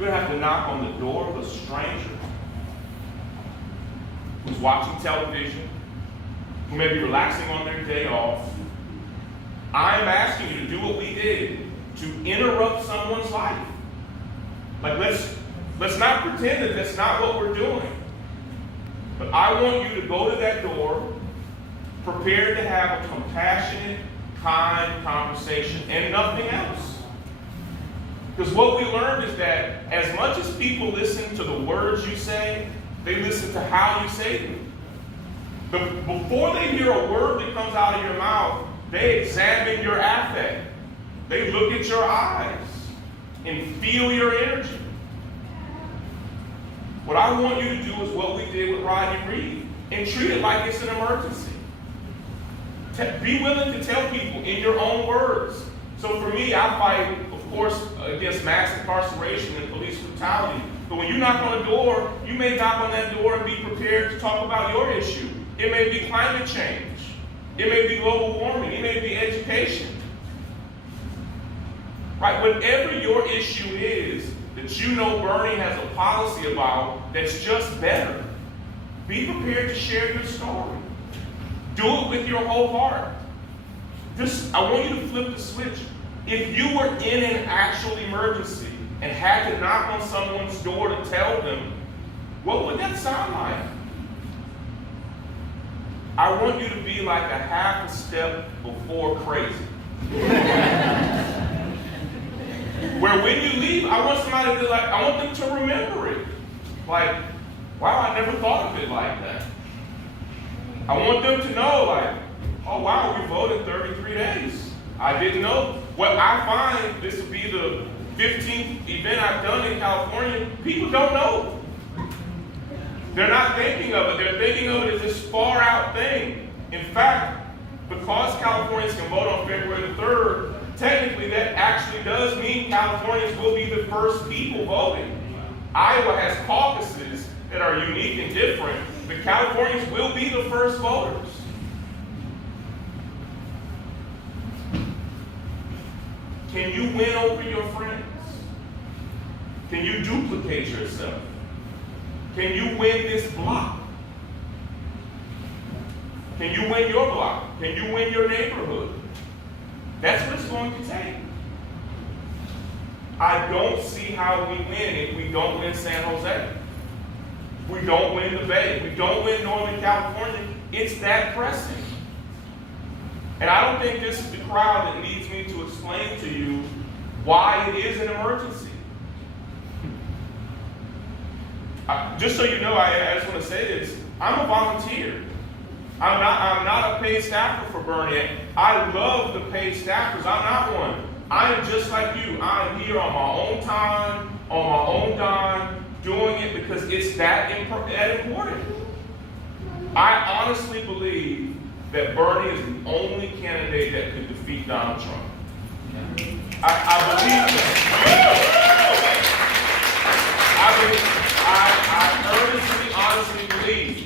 You're going to have to knock on the door of a stranger who's watching television, who may be relaxing on their day off. I'm asking you to do what we did, to interrupt someone's life. Like, let's not pretend that that's not what we're doing. But I want you to go to that door prepared to have a compassionate, kind conversation and nothing else. Because what we learned is that as much as people listen to the words you say, they listen to how you say them. But before they hear a word that comes out of your mouth, they examine your affect. They look at your eyes and feel your energy. What I want you to do is what we did with Rodney Reed and treat it like it's an emergency. Be willing to tell people in your own words. So for me, I fight, of course, against mass incarceration and police brutality. But when you knock on a door, you may knock on that door and be prepared to talk about your issue. It may be climate change. It may be global warming. It may be education. Right? Whatever your issue is that you know Bernie has a policy about that's just better, be prepared to share your story. Do it with your whole heart. I want you to flip the switch. If you were in an actual emergency and had to knock on someone's door to tell them, what would that sound like? I want you to be like a half a step before crazy. Where when you leave, I want somebody to be like, I want them to remember it. Like, wow, I never thought of it like that. I want them to know, like, oh wow, we voted 33 days. I didn't know. What I find, this will be the 15th event I've done in California, people don't know. They're not thinking of it. They're thinking of it as this far out thing. In fact, because Californians can vote on February the 3rd, technically that actually does mean Californians will be the first people voting. Iowa has caucuses that are unique and different, but Californians will be the first voters. Can you win over your friends? Can you duplicate yourself? Can you win this block? Can you win your block? Can you win your neighborhood? That's what it's going to take. I don't see how we win if we don't win San Jose. We don't win the Bay. We don't win Northern California. It's that pressing. And I don't think this is the crowd that needs me to explain to you why it is an emergency. Just so you know, I just want to say this. I'm a volunteer. I'm not a paid staffer for Bernie. I love the paid staffers. I'm not one. I am just like you. I'm here on my own time, on my own dime, doing it because it's that important. I honestly believe that Bernie is the only candidate that could defeat Donald Trump. I believe that. I earnestly, honestly believe,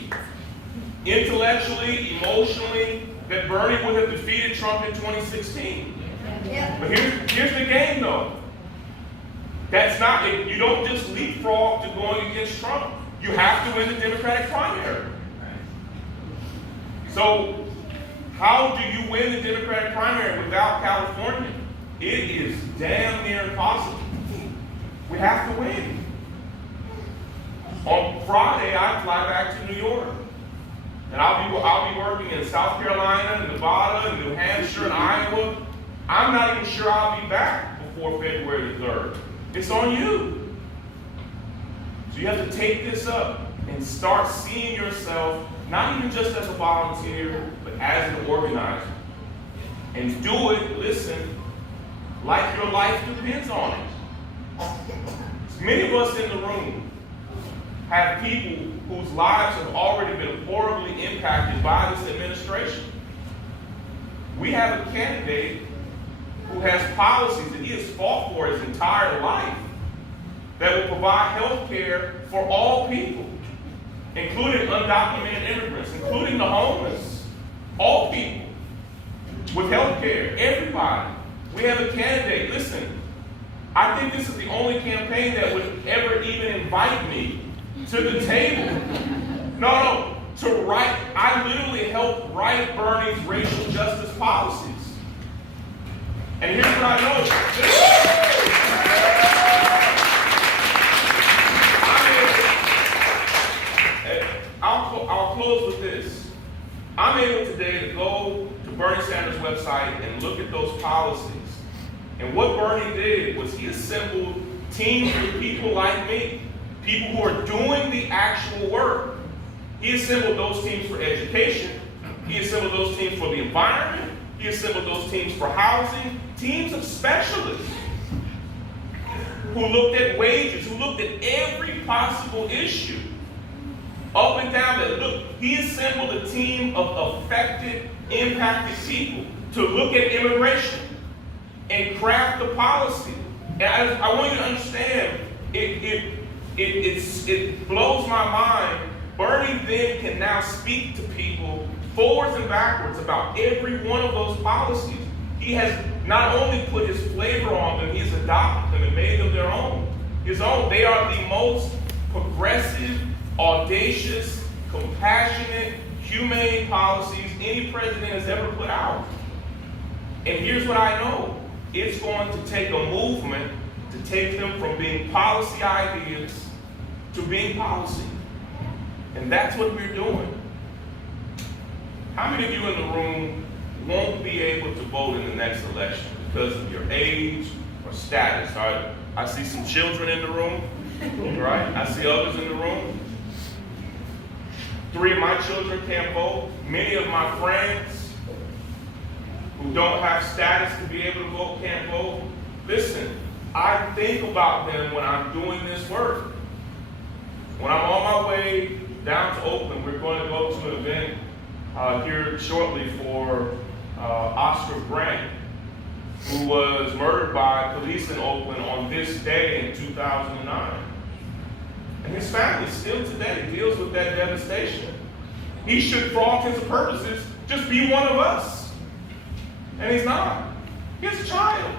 intellectually, emotionally, that Bernie would have defeated Trump in 2016. Yeah. But here's the game, though. That's not it. You don't just leapfrog to going against Trump. You have to win the Democratic primary. So, how do you win the Democratic primary without California? It is damn near impossible. We have to win. On Friday, I fly back to New York. And I'll be working in South Carolina, Nevada, and New Hampshire, and Iowa. I'm not even sure I'll be back before February the 3rd. It's on you. So you have to take this up and start seeing yourself, not even just as a volunteer, but as an organizer. And do it, listen, like your life depends on it. Many of us in the room have people whose lives have already been horribly impacted by this administration. We have a candidate who has policies that he has fought for his entire life that will provide health care for all people, including undocumented immigrants, including the homeless, all people, with health care, everybody. We have a candidate, listen, I think this is the only campaign that would ever even invite me to the table. No, to write. I literally helped write Bernie's racial justice policies. And here's what I know. I'll close with this. I'm able today to go to Bernie Sanders' website and look at those policies. And what Bernie did was he assembled teams of people like me, people who are doing the actual work. He assembled those teams for education. He assembled those teams for the environment. He assembled those teams for housing, teams of specialists who looked at wages, who looked at every possible issue. Up and down that look, he assembled a team of affected, impacted people to look at immigration and craft the policy. And I want you to understand, it blows my mind. Bernie then can now speak to people forwards and backwards about every one of those policies. He has not only put his flavor on them, he has adopted them and made them their own. His own. They are the most progressive, audacious, compassionate, humane policies any president has ever put out. And here's what I know. It's going to take a movement to take them from being policy ideas to being policy. And that's what we're doing. How many of you in the room won't be able to vote in the next election because of your age or status? All right, I see some children in the room, right? I see others in the room. 3 of my children can't vote. Many of my friends who don't have status to be able to vote can't vote. Listen, I think about them when I'm doing this work. When I'm on my way down to Oakland, we're going to go to an event here shortly for Oscar Grant, who was murdered by police in Oakland on this day in 2009. And his family still today deals with that devastation. He should, for all intents and purposes, just be one of us. And he's not. He has a child.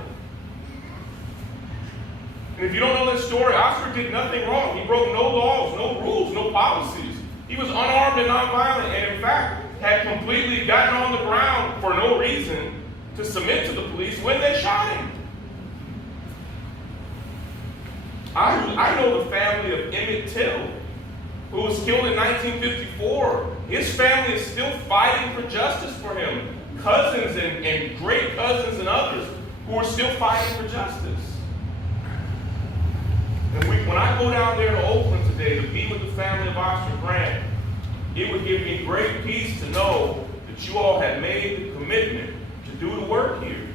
And if you don't know that story, Oscar did nothing wrong. He broke no laws, no rules, no policies. He was unarmed and nonviolent, and in fact, had completely gotten on the ground for no reason to submit to the police when they shot him. I know the family of Emmett Till, who was killed in 1954. His family is still fighting for justice for him. Cousins and great cousins and others who are still fighting for justice. And when I go down there to Oakland today to be with the family of Oscar Grant, it would give me great peace to know that you all have made the commitment to do the work here.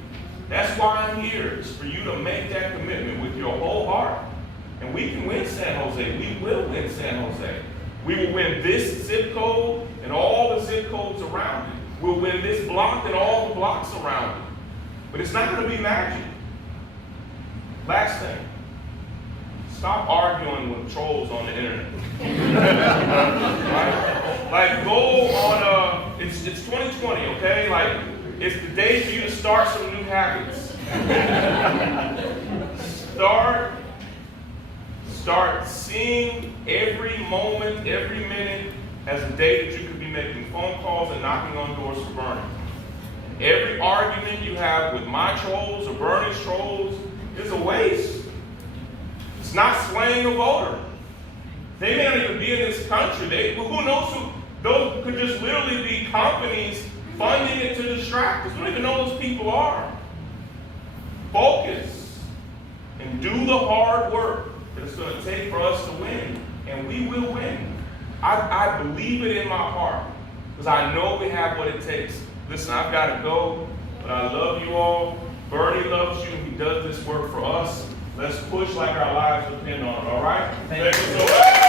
That's why I'm here, is for you to make that commitment with your whole heart. And we can win San Jose. We will win San Jose. We will win this zip code and all the zip codes around it. We'll win this block and all the blocks around it. But it's not going to be magic. Last thing. Stop arguing with trolls on the internet. Right? Like, go on, it's 2020, okay? Like, it's the day for you to start some new habits. Start seeing every moment, every minute as a day that you could be making phone calls and knocking on doors for Bernie. Every argument you have with my trolls or Bernie's trolls is a waste. It's not swaying a voter. They may not even be in this country. Who knows who? Those could just literally be companies funding it to distract us. We don't even know who those people are. Focus and do the hard work that it's going to take for us to win. And we will win. I believe it in my heart because I know we have what it takes. Listen, I've got to go, but I love you all. Bernie loves you. He does this work for us. Let's push like our lives depend on it, all right? Thank you so much.